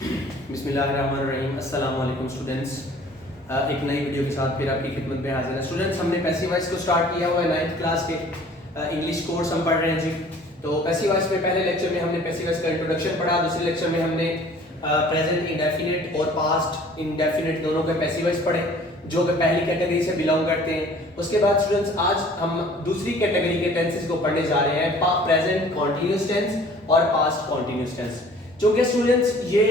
बिस्मिल्लाहिर्रहमानिर्रहीम। अस्सलाम वालेकुम स्टूडेंट्स। एक नई वीडियो के साथ फिर आपकी खिदमत में हाजिर है। स्टूडेंट्स, हमने पैसिव वॉइस को स्टार्ट किया हुआ है 9th क्लास के इंग्लिश कोर्स हम पढ़ रहे हैं जी। तो पैसिव वॉइस में पहले लेक्चर में हमने पैसिव वॉइस का इंट्रोडक्शन पढ़ा, दूसरे लेक्चर में हमने प्रेजेंट इंडेफिनिट और पास्ट इंडेफिनिट दोनों के पैसिव वॉइस पढ़े जो कि पहली कैटेगरी से बिलोंग करते हैं। उसके बाद स्टूडेंट्स आज हम दूसरी कैटेगरी के टेंसेस को पढ़ने जा रहे हैं, प्रेजेंट कॉन्टिन्यूअस टेंस और पास्ट कॉन्टिन्यूअस टेंस। क्योंकि स्टूडेंट्स ये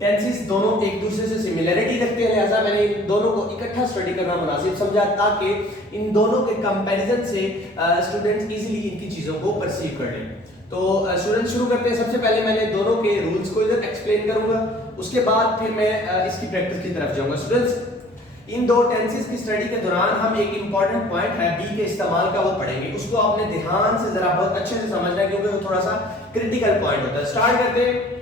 टेंसेस दोनों एक दूसरे से सिमिलरिटी रखते हैं, लिहाजा मैंने इन दोनों को इकट्ठा स्टडी करना मुनासिब समझा ताकि इन दोनों के कंपैरिजन से स्टूडेंट्स इजीली इनकी चीजों को परसीव कर लें। तो स्टूडेंट्स शुरू करते हैं। सबसे पहले मैंने दोनों के रूल्स को इधर एक्सप्लेन करूंगा, उसके बाद फिर मैं इसकी प्रैक्टिस की तरफ जाऊंगा। स्टूडेंट्स, इन दो टेंसेस की स्टडी के दौरान हम एक इंपॉर्टेंट पॉइंट है बी के इस्तेमाल का वो पढ़ेंगे। उसको आपने ध्यान से जरा बहुत अच्छे से समझना है क्योंकि वो थोड़ा सा क्रिटिकल पॉइंट होता है। स्टार्ट करते हैं।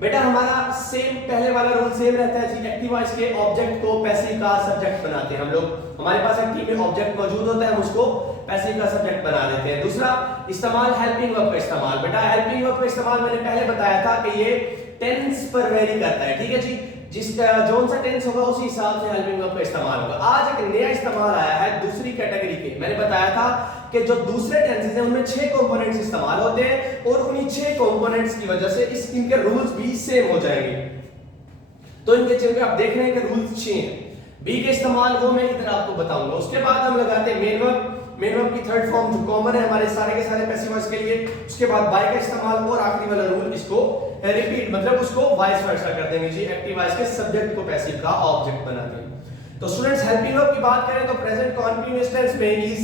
बेटा हमारा सेम पहले वाला रूल सेम रहता है जी। एक्टिव वॉइस के ऑब्जेक्ट को पैसिव का सब्जेक्ट बनाते हैं हम लोग। हमारे पास एक्टिव में ऑब्जेक्ट मौजूद होता है, हम उसको पैसिव का सब्जेक्ट बना देते हैं। दूसरा इस्तेमाल हेल्पिंग वर्ब का इस्तेमाल। बेटा हेल्पिंग वर्ब का इस्तेमाल मैंने पहले बताया था कि ये टेंस पर वेरी करता है, ठीक है जी। जिस जोन सा टेंस होगा उसी हिसाब से हेल्पिंग वर्ब का इस्तेमाल होगा। आज एक नया इस्तेमाल आया है दूसरी कैटेगरी के। मैंने बताया था कि जो दूसरे टेंसेस हैं उनमें 6 कंपोनेंट्स इस्तेमाल होते हैं और उन्हीं 6 कंपोनेंट्स की वजह से इनके रूल्स भी सेम हो जाएंगे। तो इनके चलिए आप देख रहे हैं कि रूल्स 6 हैं। बी के इस्तेमाल वो मैं इधर आपको बताऊंगा। उसके बाद हम लगाते हैं मेन वर्ब। मेन वर्ब की थर्ड फॉर्म जो कॉमन है हमारे सारे के सारे पैसिव वॉइस के लिए। उसके बाद बाय का इस्तेमाल और आखिरी वाला रूल इसको रिपीट, मतलब उसको वाइस वर्सा कर देंगे जी। एक्टिव वॉइस के सब्जेक्ट को पैसिव का ऑब्जेक्ट बना देंगे। तो स्टूडेंट्स हेल्पिंग वर्ब की बात करें तो प्रेजेंट कंटीन्यूअस टेंस में इज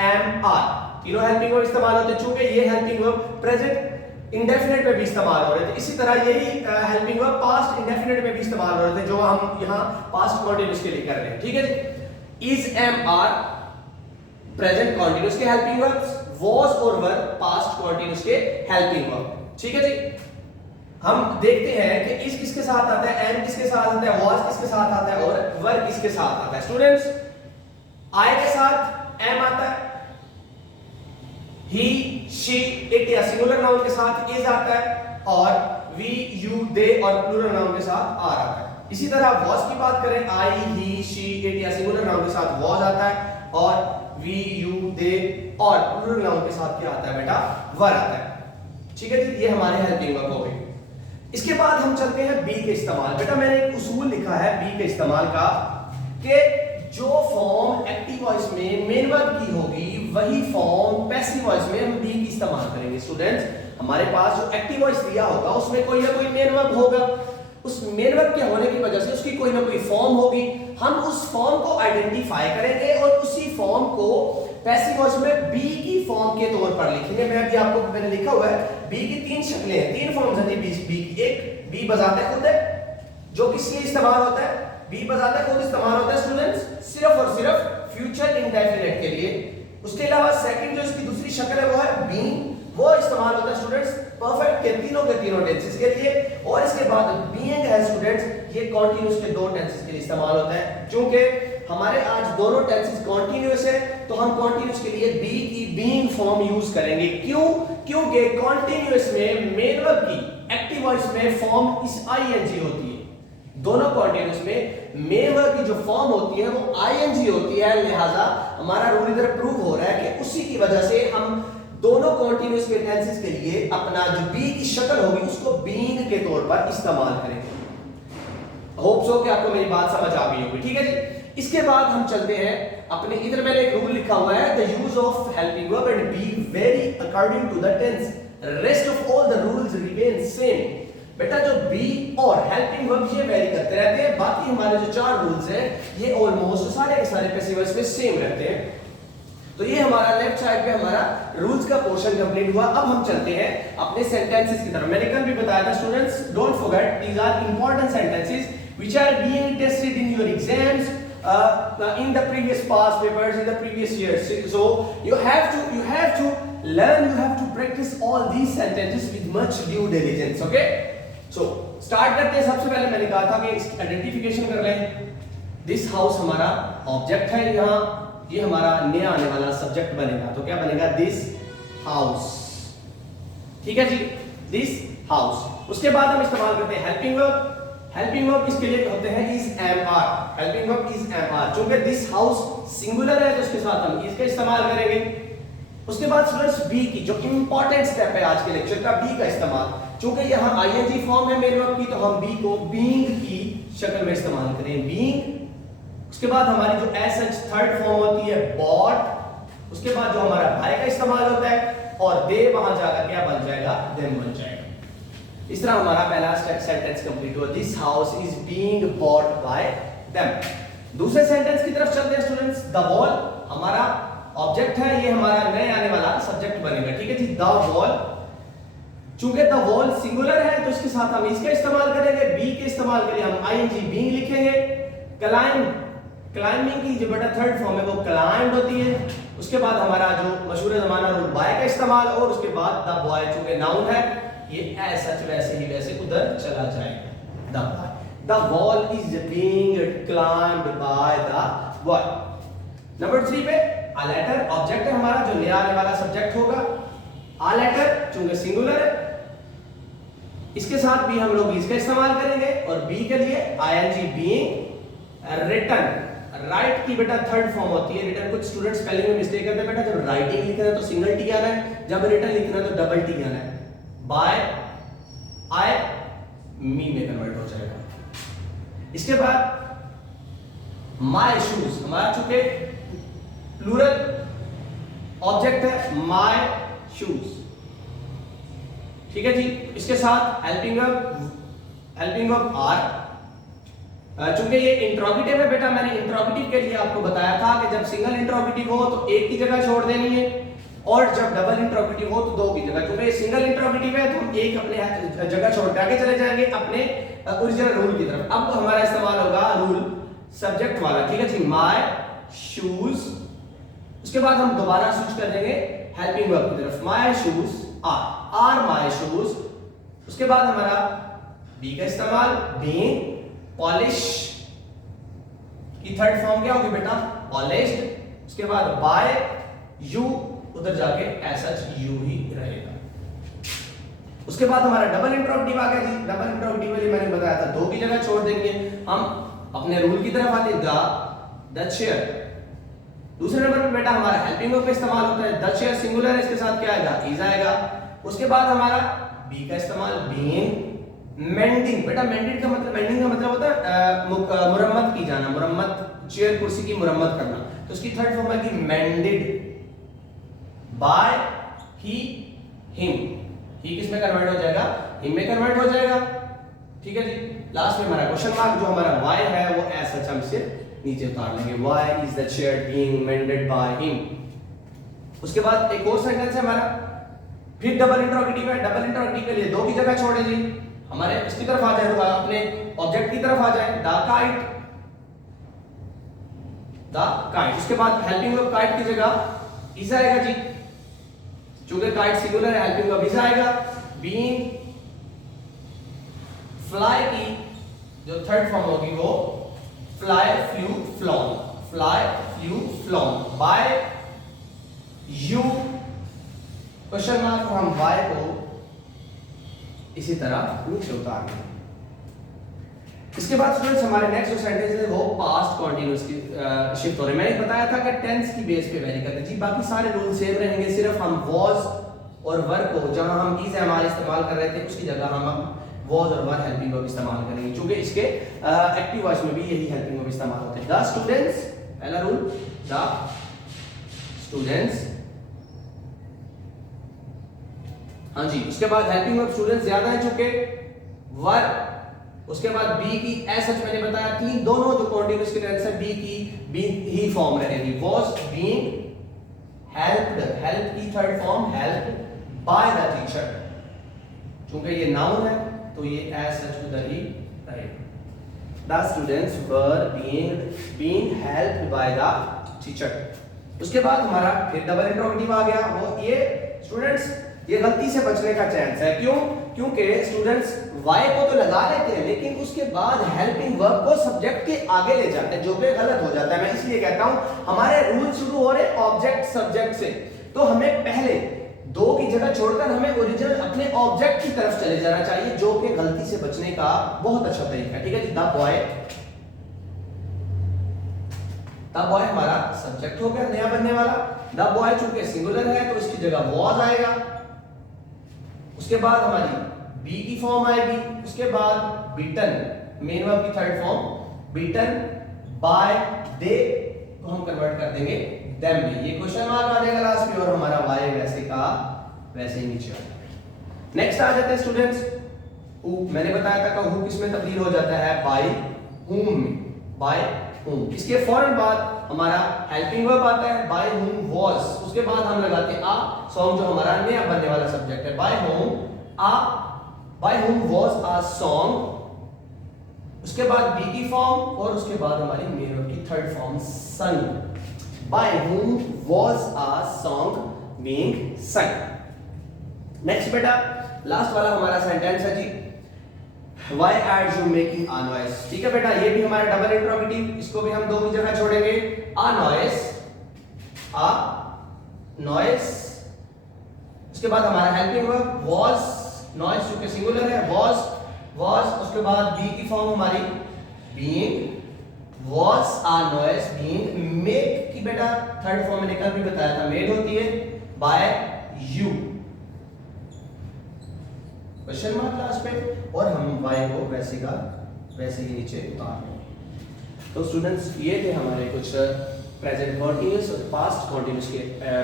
एम आर तीनों हेल्पिंग वर्ब इस्तेमाल होते हैं। चूंकि ये हेल्पिंग वर्ब प्रेजेंट इंडेफिनिट में भी इस्तेमाल हो रहे थे, इसी तरह यही हेल्पिंग वर्ब पास्ट इंडेफिनिट में भी इस्तेमाल हो रहे थे जो हम यहाँ पास्ट कंटीन्यूअस के लिए कर रहे हैं, ठीक है जी। Is am are present continuous के हेल्पिंग वर्ब्स, वाज और वर पास्ट कंटीन्यूअस के हेल्पिंग वर्ब, ठीक है जी। हम देखते हैं कि इस किसके साथ आता है, एम किसके साथ आता है, वाज किसके साथ आता है और वर किसके साथ आता है। स्टूडेंट्स, आई के साथ एम आता है, ही शी इट या सिंगुलर नाउन के साथ इज आता है और वी यू दे और प्लूरल नाउन के साथ आर आता है। इसी तरह वाज की बात करें, आई ही शी इट या सिंगुलर नाउन के साथ वाज आता है और वी यू दे और प्लूरल नाउन के साथ क्या आता है बेटा, वर आता है, ठीक है जी। ये हमारे हेल्पिंग वर्ब हो गए। इसके बाद हम चलते हैं बी के इस्तेमाल। बेटा मैंने एक उसूल लिखा है बी के इस्तेमाल का कि जो फॉर्म एक्टिव वॉइस में मेन वर्ब की होगी वही फॉर्म पैसिव वॉइस में हम बी की इस्तेमाल करेंगे। स्टूडेंट्स, हमारे पास जो एक्टिव वॉइस दिया होगा उसमें कोई ना कोई मेन वर्ब होगा। उस मेन वर्ब के होने की वजह से उसकी कोई ना कोई फॉर्म होगी। हम उस फॉर्म को आइडेंटिफाई करेंगे और उसी फॉर्म को पैसिव वॉइस में बी की फॉर्म के तौर पर लिखेंगे। मैं अभी आपको मैंने लिखा हुआ है बी की 3 शक्लें हैं, 3 फॉर्म्स हैं बी की। एक बी बजाते खुद है जो किस लिए इस्तेमाल होता है, बी बजाते खुद इस्तेमाल होता है स्टूडेंट्स सिर्फ और सिर्फ फ्यूचर इंडेफिनिट के लिए। उसके अलावा सेकंड जो इसकी दूसरी शक्ल है वो है बीइंग, वो इस्तेमाल होता है स्टूडेंट्स परफेक्ट के तीनों टेंसेस के लिए। और इसके बाद बीइंग है स्टूडेंट्स, ये कॉन्टिन्यूअस के 2 टेंसेस के लिए इस्तेमाल होता है। क्योंकि हमारे आज दोनों टेंसेस कॉन्टिन्यूअस है तो हम कॉन्टिन्यूअस के लिए बी की बीइंग फॉर्म यूज करेंगे। क्यों? क्योंकि कॉन्टिन्यूअस में मेन वर्ब की एक्टिव वॉइस में फॉर्म इस आईएनजी होती है। दोनों कॉन्टिन्यूअस में मेन वर्ब की जो फॉर्म होती है वो आईएनजी होती है, लिहाजा हमारा रूल इधर प्रूव हो रहा है कि उसी की वजह से हम दोनों कॉन्टिन्यूअस के टेंसेस के लिए अपना जो बी की शक्ल होगी उसको बीइंग के तौर पर इस्तेमाल करेंगे। होप सो कि आपको मेरी बात समझ आ गई होगी, ठीक है जी। इसके बाद हम चलते हैं अपने, इधर मैंने एक रूल लिखा हुआ है the use of helping verb and be very according to the tense, rest of all the rules remain same. बेटा जो बी और हेल्पिंग वर्ब ये वेरी करते रहते हैं, बाकी हमारे जो 4 रूल्स हैं ये ऑलमोस्ट सारे के सारे पैसिव वॉइस में सेम रहते हैं। तो ये हमारा लेफ्ट साइड पे हमारा रूल्स का पोर्शन कंप्लीट हुआ। अब हम चलते हैं अपने सेंटेंसेस की तरफ। मैंने कल भी बताया था students, don't forget these are important sentences which are being tested in your exams in the previous past papers, in the previous years. So you have to learn, you have to practice all these sentences with much due diligence. Okay, so start करते हैं। सबसे पहले मैंने कहा था कि इसकी identification कर लें। दिस हाउस हमारा ऑब्जेक्ट है, यहाँ ये हमारा नया आने वाला सब्जेक्ट बनेगा। तो क्या बनेगा, दिस हाउस, ठीक है जी। This house. उसके बाद हम इस्तेमाल करते हैं हेल्पिंग वर्ब। हेल्पिंग वर्ब इसके लिए होते हैं is am are. Helping verb is am are. चूंकि दिस हाउस सिंगुलर है तो उसके साथ हम इसका इस्तेमाल करेंगे। उसके बाद स्टूडेंट्स बी की, जो इंपॉर्टेंट स्टेप है आज के लेक्चर का, बी का इस्तेमाल। चूंकि यहाँ आईएनजी फॉर्म है मेन वर्ब की, तो हम बी को बीइंग की शक्ल में इस्तेमाल करें, बीइंग। उसके बाद हमारी जो एज सच थर्ड फॉर्म होती है बॉट। उसके बाद जो हमारा बाय का इस्तेमाल होता है, और दे वहां जाकर क्या बन जाएगा, देम बन जाएगा। इस तरह हमारा पहला सेंटेंस कंप्लीट हुआ, this house is being bought by them. दूसरे सेंटेंस की तरफ चलते हैं स्टूडेंट्स। द वॉल हमारा ऑब्जेक्ट है, ये हमारा नए आने वाला सब्जेक्ट बनेगा, ठीक है जी। द वॉल, चूंकि द वॉल सिंगुलर है तो इसके साथ हम इसका इस्तेमाल करेंगे। बी के इस्तेमाल के लिए हम आईएनजी बीइंग लिखेंगे। क्लाइंब, क्लाइंबिंग की जो बेटा थर्ड फॉर्म है वो क्लाइंब होती है। उसके बाद हमारा जो मशहूर जमाना रूल बाय का इस्तेमाल, और उसके बाद द बॉय, चूंकि नाउन है ये एज सच वैसे ही वैसे उधर चला जाएगा। The boy, the wall is being climbed by the boy. Number 3 पे आ लेटर ऑब्जेक्ट है हमारा, जो नया आने वाला सब्जेक्ट होगा। आ लेटर चूंकि सिंगुलर है, इसके साथ भी हम लोग इसका इस्तेमाल करेंगे। और बी के लिए आईएनजी बीइंग रिटन। राइट की बेटा थर्ड फॉर्म होती है रिटन। कुछ स्टूडेंट्स स्पेलिंग में मिस्टेक करते हैं बेटा, जब राइटिंग लिखना है तो सिंगल टी आना है, जब रिटन लिखना है तो डबल टी आना है। बाय आई मी में कन्वर्ट हो जाएगा। इसके बाद माय शूज, हमारा चूंकि प्लूरल ऑब्जेक्ट है, माय शूज, ठीक है जी। इसके साथ हेल्पिंग वर्ब आर। चूंकि ये इंट्रोगेटिव है बेटा, मैंने इंट्रोगेटिव के लिए आपको बताया था कि जब सिंगल इंट्रोगेटिव हो तो एक की जगह छोड़ देनी है, और जब डबल इंट्रोगेटिव हो तो दो की जगह। क्योंकि सिंगल इंट्रोगेटिव है तो हम एक अपने जगह छोड़ के आगे चले जाएंगे अपने ओरिजिनल रूल की तरफ। अब हमारा इस्तेमाल होगा रूल सब्जेक्ट वाला, ठीक है जी। माय शूज, उसके बाद हम दोबारा स्विच कर देंगे हेल्पिंग वर्ब की तरफ। My shoes are my shoes. उसके बाद हमारा बी का इस्तेमाल, बीइंग पॉलिश की थर्ड फॉर्म क्या होगी बेटा, पॉलिश्ड। उसके बाद बाय यू, उधर जाके ऐसा यू ही रहेगा। उसके बाद हमारा डबल इंट्रोगेटिव आ गया जी। डबल इंट्रोगेटिव वाली मैंने बताया था दो की जगह छोड़ देंगे, हम अपने रूल की तरफ आते हैं, द चेयर। दूसरे नंबर पे बेटा हमारा हेल्पिंग वर्ब का इस्तेमाल होता है। द चेयर सिंगुलर है, इसके साथ क्या आएगा, इज आएगा। उसके बाद हमारा बी का इस्तेमाल, बीइंग मेंडिंग। बेटा मेंडिंग का मतलब होता है मुरम्मत की जाना, मुरम्मत, चेयर कुर्सी की मुरम्मत करना। तो उसकी थर्ड फॉर्म है कि मेंडेड बाय ही हिम। ही किस में कन्वर्ट हो जाएगा, हिम में कन्वर्ट हो जाएगा, ठीक है जी। लास्ट में हमारा क्वेश्चन मार्क, जो हमारा वाई है वो एज सच हम इसे नीचे उतार लेंगे। Why is the chair being mended by him. उसके बाद एक और सेंटेंस है हमारा, फिर डबल इंट्रोगेटिव है। डबल इंट्रोगेटिव के लिए दो की जगह छोड़े जी, हमारे इसकी तरफ आ जाए, अपने ऑब्जेक्ट की तरफ आ जाए, द काइट, द काइट। उसके बाद हेल्पिंग वर्ब काइट की जगह इज आएगा जी, चूंकि काइट सिंगुलर है, हेल्पिंग वर्ब इज आएगा। बीइंग फ्लाई की जो थर्ड फॉर्म होगी वो fly, flew, flown. Fly, flew, flown by you, question mark. हम बाय को इसी तरह नीचे उतार देंगे। इसके बाद स्टूडेंट्स हमारे नेक्स्ट जो सेंटेंस है वो पास्ट कंटीन्यूअस की शिफ्ट हो रहे हैं। मैंने बताया था कि टेंस की बेस पे वेरी करते हैं जी, बाकी सारे रूल सेम रहेंगे, सिर्फ हम वॉज और वर को, जहां हम इज एम इस्तेमाल कर रहे थे उसकी जगह हम वॉज और वर हेल्पिंग वर्ब इस्तेमाल करेंगे, क्योंकि इसके एक्टिव वॉइस में भी यही हेल्पिंग वर्ब इस्तेमाल होते हैं। द स्टूडेंट्स, पहला रूल, द स्टूडेंट्स, हाँ जी। उसके बाद हेल्पिंग वर्ब स्टूडेंट्स ज्यादा है चूंकि वर। उसके बाद बी की एज सच मैंने बताया, तीन दोनों जो कॉन्टिन्यूअस की टेंस है बी की बी ही फॉर्म रहेगी। वाज बीइंग हेल्प्ड, हेल्प की third form help by the teacher, चूंकि ये नाउन है तो ये एज सच उधर ही रहेगा। The students were being helped by the teacher. उसके बाद हमारा फिर डबल इंट्रोगेटिव आ गया, वो ये स्टूडेंट्स ये गलती से बचने का चांस है। क्यों? क्योंकि स्टूडेंट्स वाई को तो लगा लेते हैं लेकिन उसके बाद हेल्पिंग वर्ब को सब्जेक्ट के आगे ले जाते हैं, जो कि गलत हो जाता है। मैं इसलिए कहता हूं हमारे रूल शुरू हो रहे ऑब्जेक्ट सब्जेक्ट से, तो हमें पहले दो की जगह छोड़कर हमें ओरिजिनल अपने ऑब्जेक्ट की तरफ चले जाना चाहिए, जो कि गलती से बचने का बहुत अच्छा तरीका है। ठीक है जी, द बॉय हमारा सब्जेक्ट हो गया नया बनने वाला। द बॉय चूंकि सिंगुलर है तो इसकी जगह वॉज आएगा। उसके बाद हमारी बी की फॉर्म आएगी। उसके बाद बीटन, मेन वर्ब की थर्ड फॉर्म बीटन बाय दे को हम कन्वर्ट कर देंगे देम में। ये क्वेश्चन मार्क आ जाएगा लास्ट में और हमारा वाई वैसे का वैसे ही नीचे आ जाएगा। नेक्स्ट आ जाते हैं स्टूडेंट्स हु। मैंने बताया था कि हु किसमें तब्दील हो जाता है, बाय हुम में, बाय हुम। इसके फौरन बाद हमारा हेल्पिंग वर्ब आता है बाय हुम वाज। उसके बाद हम लगाते हैं आ सॉन्ग, जो हमारा नया बनने वाला सब्जेक्ट है। By whom was uh song. उसके बाद बी की फॉर्म और उसके बाद हमारी मेन वर्ब की थर्ड फॉर्म संग। By whom was uh song being संग। नेक्स्ट बेटा लास्ट वाला हमारा सेंटेंस है जी, Why are you making a noise? ठीक है बेटा, ये भी हमारा डबल इंट्रोगेटिव, इसको भी हम दो की जगह छोड़ेंगे। a noise। उसके बाद हमारा हेल्पिंग वर्ब was, noise चूंकि सिंगुलर है was। उसके बाद बी की फॉर्म हमारी being, was a noise being, make की बेटा थर्ड फॉर्म मैंने कल भी बताया था made होती है by you, question mark last पे, और हम y को वैसे का वैसे ही नीचे उतार देंगे। तो स्टूडेंट्स ये थे हमारे कुछ प्रेजेंट कॉन्टिन्यूअस और पास्ट कॉन्टिन्यूअस के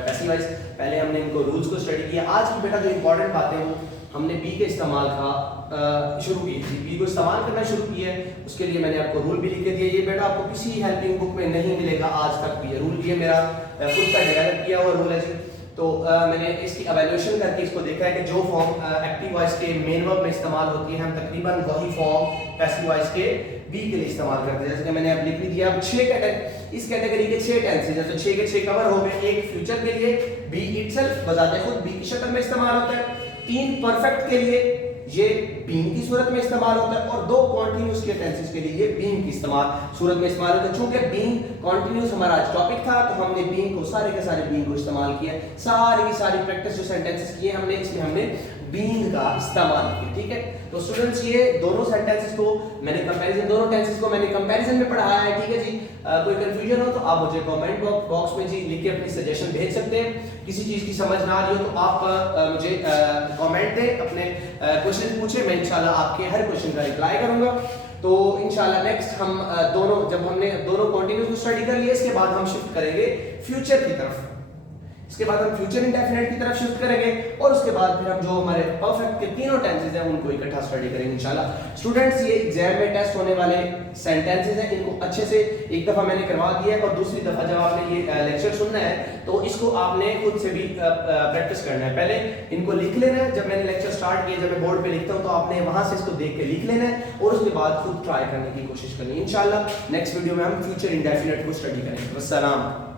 पैसिव वॉइस। पहले हमने इनको रूल्स को स्टडी किया। आज की बेटा जो इंपॉर्टेंट बातें हैं हमने बी के इस्तेमाल का शुरू की, बी को इस्तेमाल करना शुरू किया है। उसके लिए मैंने आपको रूल भी लिख के दिए। ये बेटा आपको किसी हेल्पिंग बुक में नहीं मिलेगा आज तक भी। रूल ये मेरा खुद का डेवलप किया हुआ रूल है जी। तो मैंने इसकी एवेल्युएशन करके इसको देखा है कि जो फॉर्म एक्टिव वॉइस के मेन वर्ब में इस्तेमाल होती है, हम तकरीबन वही फॉर्म पैसिव वॉइस के बी के लिए इस्तेमाल करते हैं। जैसे कि मैंने अब लिख भी दिया। अब 6 कैटेगरी, इस कैटेगरी के 6 टेंसेस हैं, तो 6 के 6 कवर हो गए। एक फ्यूचर के लिए बी इटसेल्फ बजाते खुद बी की शक्ल में इस्तेमाल होता है। 3 परफेक्ट के लिए ये बीइंग की सूरत में इस्तेमाल होता है, और 2 कॉन्टिन्यूअस के टेंसेस के लिए ये बीइंग की इस्तेमाल सूरत में इस्तेमाल होता है। चूंकि बीइंग कॉन्टिन्यूअस हमारा आज टॉपिक था, तो हमने बीइंग को सारे के सारे बीइंग को इस्तेमाल किया। सारी की सारी प्रैक्टिस जो सेंटेंसेस किए हमने, इसमें हमने बीइंग का इस्तेमाल किया। ठीक है, तो स्टूडेंट्स ये दोनों सेंटेंसेस को मैंने कंपैरिजन, दोनों टेंसेस को मैंने कंपैरिजन में पढ़ाया है। ठीक है जी, कोई कंफ्यूजन हो तो आप मुझे कमेंट बॉक्स में जी लिख के अपनी सजेशन भेज सकते हैं। किसी चीज की समझ ना आ रही हो तो आप मुझे कमेंट दें, अपने क्वेश्चन पूछें, मैं इंशाल्लाह आपके हर क्वेश्चन का रिप्लाई करूंगा। तो इंशाल्लाह नेक्स्ट हम दोनों, जब हमने दोनों कॉन्टिन्यूअस को स्टडी कर लिया, इसके बाद हम शिफ्ट करेंगे फ्यूचर की तरफ। इसके बाद हम फ्यूचर इंडेफिनिट की तरफ शिफ्ट करेंगे, और उसके बाद फिर हम जो हमारे परफेक्ट के तीनों टेंसेस हैं उनको इकट्ठा स्टडी करेंगे इंशाल्लाह। स्टूडेंट्स ये एग्जाम में टेस्ट होने वाले सेंटेंसेस हैं, इनको अच्छे से एक दफा मैंने करवा दिया है, और दूसरी दफा जब आपने ये लेक्चर सुनना है तो इसको आपने खुद से भी प्रैक्टिस करना है। पहले इनको लिख लेना है, जब मैंने लेक्चर स्टार्ट किया, जब मैं बोर्ड पे लिखता हूं तो आपने वहां से इसको देख के लिख लेना है, और उसके बाद खुद ट्राई करने की कोशिश करनी है। इंशाल्लाह नेक्स्ट वीडियो में हम फ्यूचर इंडेफिनिट को स्टडी करेंगे। अस्सलाम।